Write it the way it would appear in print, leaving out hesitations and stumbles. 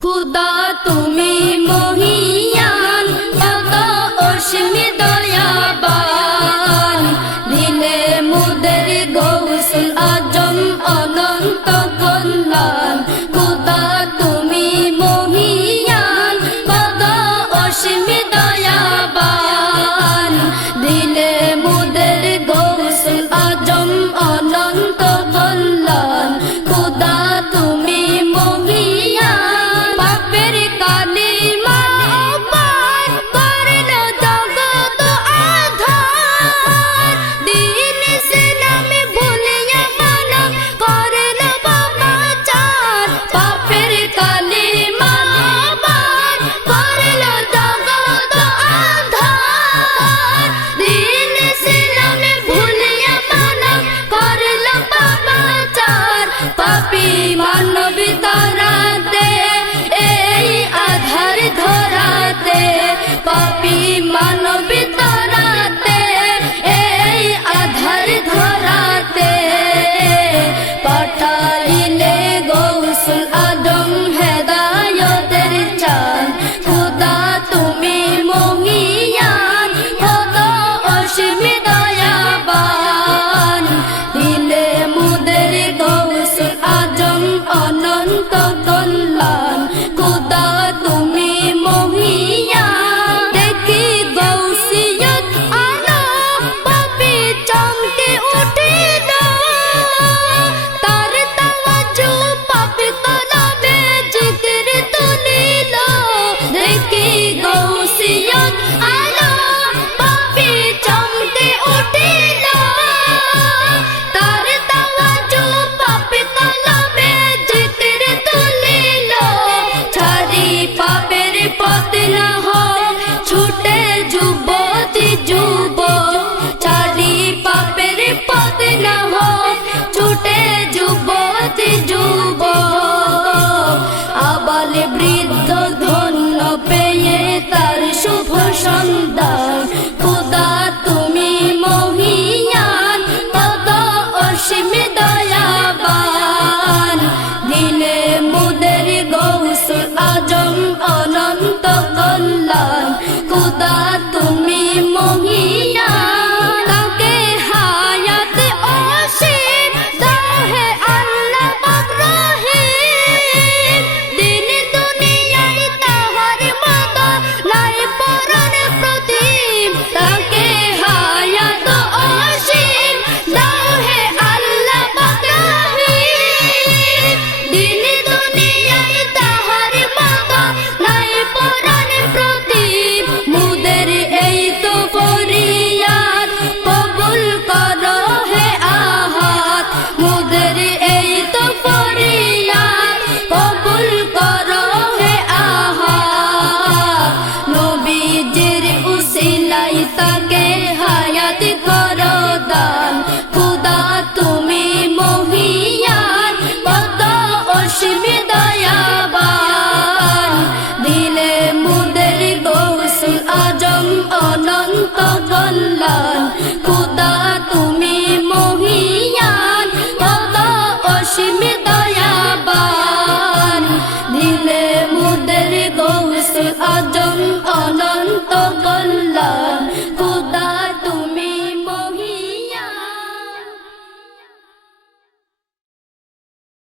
खुदा তুমি মহিয়ান কত অসীম দয়াবান দিলে মুদের গৌসুল আজম অনন্ত কল্যাণ খুদা তুমি মহিয়ান কত অসীম দয়াবান দিলে মুদের গৌসুল আজম অনন্ত কল্যাণ খুদা তুমি বৃদ্ধ ধন্য পেয়ে তার শুভ সন্তান খুদা তুমি মহিয়ান কত অসীম দয়াবান দিলে মুদের গৌসুল আজম অনন্ত কল্যাণ খুদা তুমি মহিয়ান তাকে হায়াত অসীম দাও হে আল্লাহ পাক রহিম দিন দুনিয়ায় তাহার মতো নাই পরাণ প্রতিম তাকে হায়াত অসীম দাও হে আল্লাহ পাক রহিম দিন দুনিয়ায় তাহার মতো নাই পরাণ প্রতিম মুদের এই তো ফরিয়াদ কবুল করো হে আহাত মুদের এই তো ফরিয়াদ কবুল করো হে আহাত নবীজির উসিলাই তাকে হায়াত করো দান খুদা তুমি মহিয়ান কত অসীম দয়াবান দিলে মুদের গৌসুল আজম অনন্ত কল্যাণ